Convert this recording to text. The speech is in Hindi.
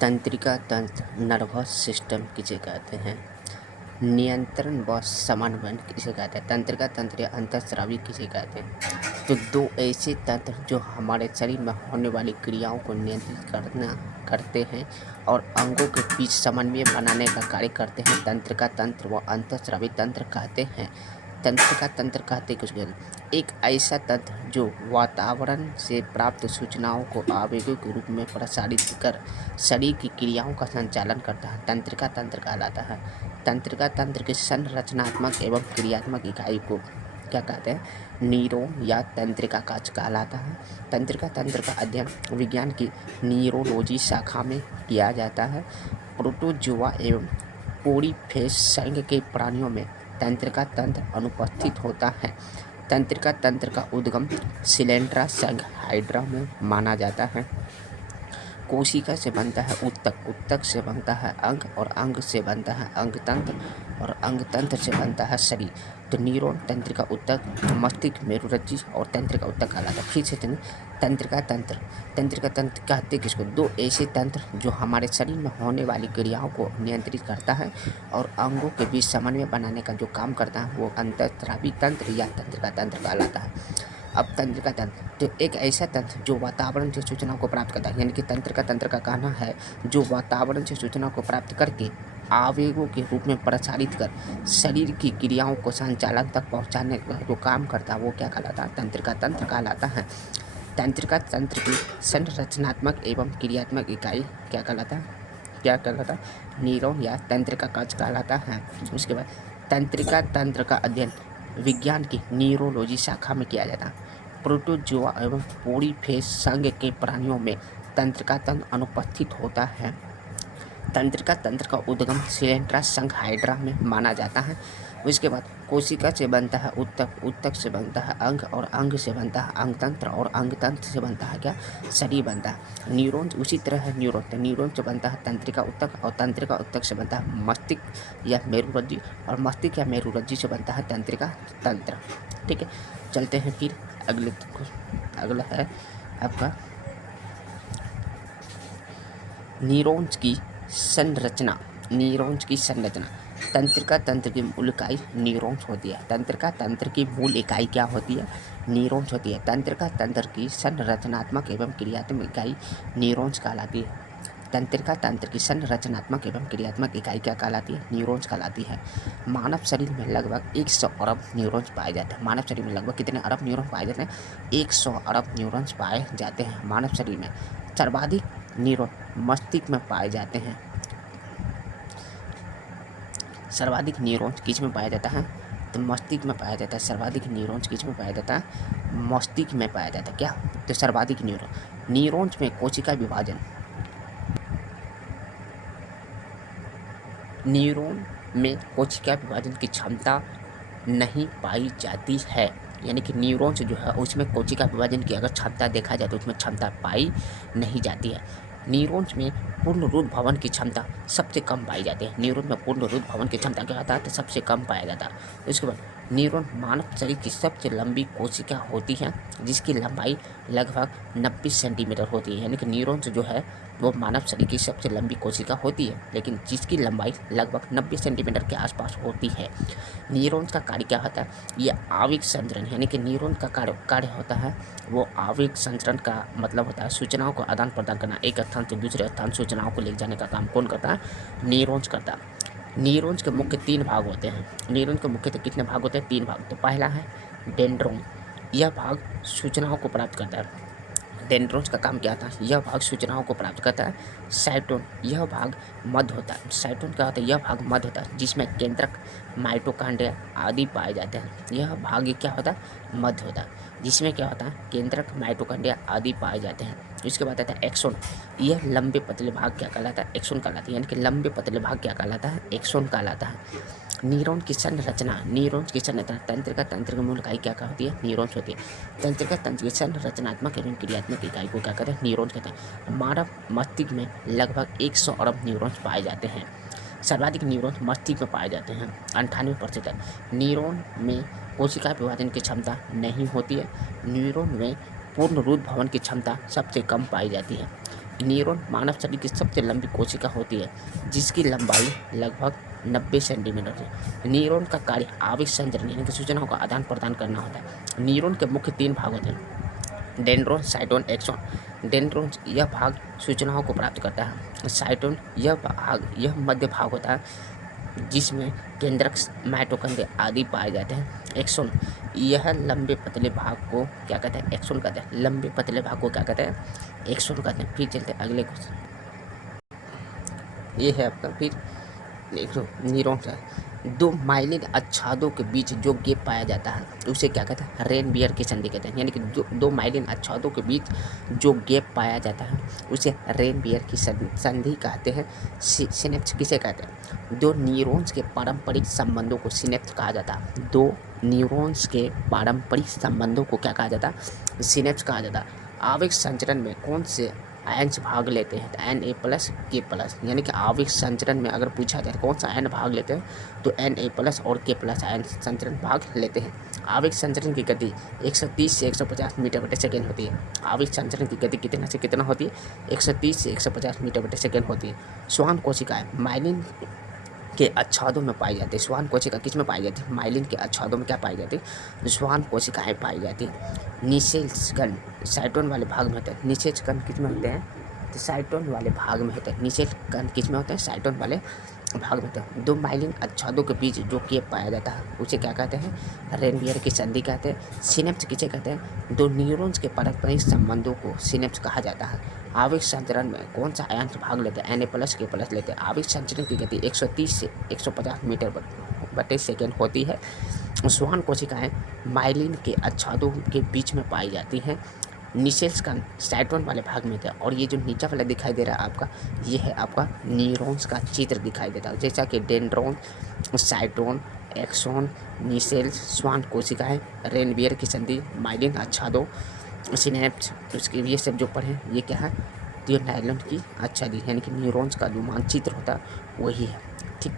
तंत्रिका तंत्र नर्वस सिस्टम किसे कहते हैं? नियंत्रण व समन्वय किसे कहते हैं? तंत्रिका तंत्र या अंतःस्रावी किसे कहते हैं? तो दो ऐसे तंत्र जो हमारे शरीर में होने वाली क्रियाओं को नियंत्रित करते हैं और अंगों के बीच समन्वय बनाने का कार्य करते हैं, तंत्रिका तंत्र व अंतःस्रावी तंत्र कहते हैं। तंत्रिका तंत्र कहते कुछ एक ऐसा तंत्र जो वातावरण से प्राप्त सूचनाओं को आवेगों के रूप में प्रसारित कर शरीर की क्रियाओं का संचालन करता है, तंत्रिका तंत्र कहलाता है। तंत्रिका तंत्र की संरचनात्मक एवं क्रियात्मक इकाई को क्या कहते हैं? न्यूरॉन या तंत्रिका काज कहलाता है। तंत्रिका तंत्र का अध्ययन विज्ञान की न्यूरोलॉजी शाखा में किया जाता है। प्रोटोजोआ एवं पोरीफेस संघ के प्राणियों में तंत्रिका तंत्र अनुपस्थित होता है। तंत्रिका तंत्र का उद्गम सिलेंड्रा संघ हाइड्रा में माना जाता है। कोशिका से बनता है उत्तक, उत्तक से बनता है अंग और अंग से बनता है अंगतंत्र और अंगतंत्र से बनता है शरीर। तो न्यूरॉन, तंत्रिका उत्तक, मस्तिष्क, मेरुरज्जु और तंत्रिका उत्तक कहलाता है। फिर से तंत्रिका तंत्र। तंत्रिका तंत्र कहते किसको? दो ऐसे तंत्र जो हमारे शरीर में होने वाली क्रियाओं को नियंत्रित करता है और अंगों के बीच समन्वय बनाने का जो काम करता है वो अंतःस्रावी तंत्र या तंत्रिका तंत्र कहलाता है। अब तंत्रिका तंत्र तो एक ऐसा तंत्र जो वातावरण से सूचनाओं को प्राप्त करता है, यानी कि तंत्रिका तंत्र का कहना है जो वातावरण से सूचनाओं को प्राप्त करके आवेगों के रूप में प्रसारित कर शरीर की क्रियाओं को संचालन तक पहुंचाने का जो काम करता है वो क्या कहलाता है? तंत्रिका तंत्र कहलाता है। तंत्रिका तंत्र की संरचनात्मक एवं क्रियात्मक इकाई क्या कहलाता है? न्यूरॉन या तंत्रिका काज कहलाता है। उसके बाद तंत्रिका तंत्र का अध्ययन विज्ञान की न्यूरोलॉजी शाखा में किया जाता है। प्रोटोजोआ एवं पोरीफेस संघ के प्राणियों में तंत्रिका तंत्र अनुपस्थित होता है। तंत्रिका तंत्र का उद्गम सिलेंड्रा संघ हाइड्रा में माना जाता है। उसके बाद कोशिका से बनता है उत्तक, उत्तक से बनता है अंग और अंग से बनता है अंगतंत्र और अंगतंत्र से बनता है क्या? शरीर बनता है। न्यूरॉन उसी तरह है। न्यूरॉन तो न्यूरॉन से बनता है तंत्रिका उत्तक और तंत्रिका उत्तक से बनता है मस्तिष्क या मेरुरज्जु और मस्तिष्क या मेरुरज्जु से बनता है तंत्रिका तंत्र। ठीक है, चलते हैं फिर अगला है आपका न्यूरॉन्स की संरचना। न्यूरॉन्स की संरचना। तंत्रिका तंत्र की मूल इकाई न्यूरॉन्स होती है। तंत्रिका तंत्र की मूल इकाई क्या होती है? न्यूरॉन्स होती है। तंत्रिका तंत्र की संरचनात्मक एवं क्रियात्मक इकाई न्यूरॉन्स कहलाती है। तंत्रिका तंत्र की संरचनात्मक एवं क्रियात्मक इकाई क्या कहलाती है? न्यूरॉन्स कहलाती है। मानव शरीर में लगभग 100 अरब न्यूरॉन्स पाए जाते हैं। मानव शरीर में लगभग कितने अरब न्यूरॉन पाए जाते हैं? 100 अरब न्यूरॉन्स पाए जाते हैं मानव शरीर में। सर्वाधिक न्यूरॉन मस्तिष्क में पाए जाते हैं। सर्वाधिक न्यूरॉन्स किस में पाया जाता है? तो मस्तिष्क में पाया जाता है। सर्वाधिक न्यूरॉन्स किस में पाया जाता है? मस्तिष्क में पाया जाता है। क्या? तो सर्वाधिक न्यूरॉन्स में कोशिका विभाजन। न्यूरॉन में कोशिका विभाजन की क्षमता नहीं पाई जाती है, यानी कि न्यूरॉन्स जो है उसमें कोशिका विभाजन की अगर क्षमता देखा जाए तो उसमें क्षमता पाई नहीं जाती है। न्यूरॉन्स में पूर्ण रूप भवन की क्षमता सबसे कम पाई जाती है। न्यूरॉन में पूर्ण रूप भवन की क्षमता क्या होता है? तो सबसे कम पाया जाता है। उसके बाद न्यूरॉन मानव शरीर की सबसे लंबी कोशिका होती है जिसकी लंबाई लगभग 90 सेंटीमीटर होती है, यानी कि न्यूरॉन्स जो है वो मानव शरीर की सबसे लंबी कोशिका होती है लेकिन जिसकी लंबाई लगभग 90 सेंटीमीटर के आसपास होती है। न्यूरॉन्स का कार्य क्या होता है? ये आवेग संचरण, यानी कि न्यूरॉन का कार्य होता है वो आवेग संचरण का मतलब होता है सूचनाओं को आदान प्रदान करना। एक स्थान से दूसरे स्थान सूचनाओं को ले जाने का काम कौन करता है? न्यूरॉन्स करता है। न्यूरॉन्स के मुख्य 3 भाग होते हैं। न्यूरॉन के मुख्य कितने भाग होते हैं? 3 भाग। तो पहला है डेंड्रोन, यह भाग सूचनाओं को प्राप्त करता है। डेंड्रोन्स का काम क्या था? यह भाग सूचनाओं को प्राप्त करता है। साइटोन, यह भाग मध्य होता है। साइटोन क्या होता है? यह भाग मध्य होता है जिसमें केंद्रक, माइटोकॉन्ड्रिया आदि पाए जाते हैं। यह भाग क्या होता है? मध्य होता है जिसमें क्या होता है? केंद्रक, माइटोकॉन्ड्रिया आदि पाए जाते हैं। इसके बाद आता है एक्सोन, यह लंबे पतले भाग क्या कहलाता है? एक्सोन कहलाता है, यानी कि लंबे पतले भाग क्या कहलाता है? एक्सोन कहलाता है। न्यूरॉन की संरचना। न्यूरॉन्स की संरचना। तंत्रिका तंत्र की मूल इकाई क्या होती है? न्यूरॉन्स होती है। तंत्रिका तंत्र की संरचनात्मक एवं क्रियात्मक इकाई को क्या कहते हैं? न्यूरॉन्स कहते हैं। मानव मस्तिष्क में लगभग 100 अरब न्यूरॉन्स पाए जाते हैं। सर्वाधिक न्यूरॉन मस्तिष्क में पाए जाते हैं 98%। न्यूरॉन में कोशिका विभाजन की क्षमता नहीं होती है। न्यूरॉन में पूर्ण रूप भवन की क्षमता सबसे कम पाई जाती है। न्यूरॉन मानव शरीर की सबसे लंबी कोशिका होती है जिसकी लंबाई लगभग 90 सेंटीमीटर है। न्यूरॉन का कार्य आवेग संचरण यानी कि सूचनाओं का आदान प्रदान करना होता है। न्यूरॉन के मुख्य 3 भाग होते हैं, डेंड्रोन, साइटोन, एक्सोन। डेंड्रोन यह भाग सूचनाओं को प्राप्त करता है। साइटोन यह मध्य भाग होता है जिसमें केंद्रक, माइटोकॉन्ड्रिया आदि पाए जाते हैं। एक्सोन यह लंबे पतले भाग को क्या कहते हैं? एक्सोन कहते हैं। लंबे पतले भाग को क्या कहते हैं? एक्सोन कहते हैं। फिर चलते हैं अगले क्वेश्चन। ये है आपका फिर देखो न्यूरॉन्स है। 2 माइलिन आच्छादों के बीच जो गैप पाया जाता है उसे क्या कहते हैं? रेनबियर की संधि कहते हैं। यानी कि 2 माइलिन आच्छादों के बीच जो गैप पाया जाता है उसे रेनबियर की संधि कहते हैं। सिनेप्स किसे कहते हैं? 2 न्यूरॉन्स के पारंपरिक संबंधों को सिनेप्स कहा जाता है। 2 न्यूरॉन्स के पारंपरिक संबंधों को क्या कहा जाता है? सिनेप्स कहा जाता है। आवेग संचरण में कौन से आयंस भाग लेते हैं? Na+, K+। यानी कि आवेग संचरण में अगर पूछा जाए कौन सा आयन भाग लेते हैं तो Na+ और K+ आयन संचरण भाग लेते हैं। आवेग संचरण की गति 130 से 150 मीटर प्रति सेकेंड होती है। आवेग संचरण की गति कितना से कितना होती है? 130 से 150 मीटर प्रति सेकेंड होती है। श्वान कोशिकाएं माइलिन के आच्छादों में पाई जाती है। श्वान कोशिका किस में पाई जाती है? माइलिन के आच्छादों में क्या पाई जाती है? श्वान कोशिकाएं पाई जाती हैं। निषेच कण साइटोन वाले भाग में होते हैं। निषेच कण किस में होते हैं? तो साइटोन वाले भाग में होते हैं। निषेच कण किस में होते हैं? साइटोन वाले भाग में होते हैं। 2 माइलिन आच्छादों के बीच जो गैप पाया जाता है उसे क्या कहते हैं? रेनबियर की संधि कहते हैं। सिनेप्स किसे कहते हैं? 2 न्यूरॉन्स के पारस्परिक संबंधों को सिनेप्स कहा जाता है। आवेग संचरण में कौन सा आयन भाग लेते हैं? Na+, K+ लेते हैं। आवेग संचरण की गति 130 से 150 मीटर प्रति सेकेंड होती है। श्वान कोशिकाएं माइलिन के आच्छादों के बीच में पाई जाती हैं। निषेच कण साइटोन वाले भाग में था। और ये जो नीचा वाला दिखाई दे रहा है आपका, ये है आपका न्यूरॉन्स का चित्र दिखाई देता है, जैसा कि डेंड्रोन, साइटोन, एक्सोन, निषेच, श्वान कोशिकाएं, रेनबियर की संधि, माइलिन आच्छादों, सिनेप्स, उसके ये सब जो पढ़े ये क्या है? तो ये नायलॉन की आच्छादी यानी कि न्यूरॉन्स का जो मानचित्र होता है वही है। ठीक।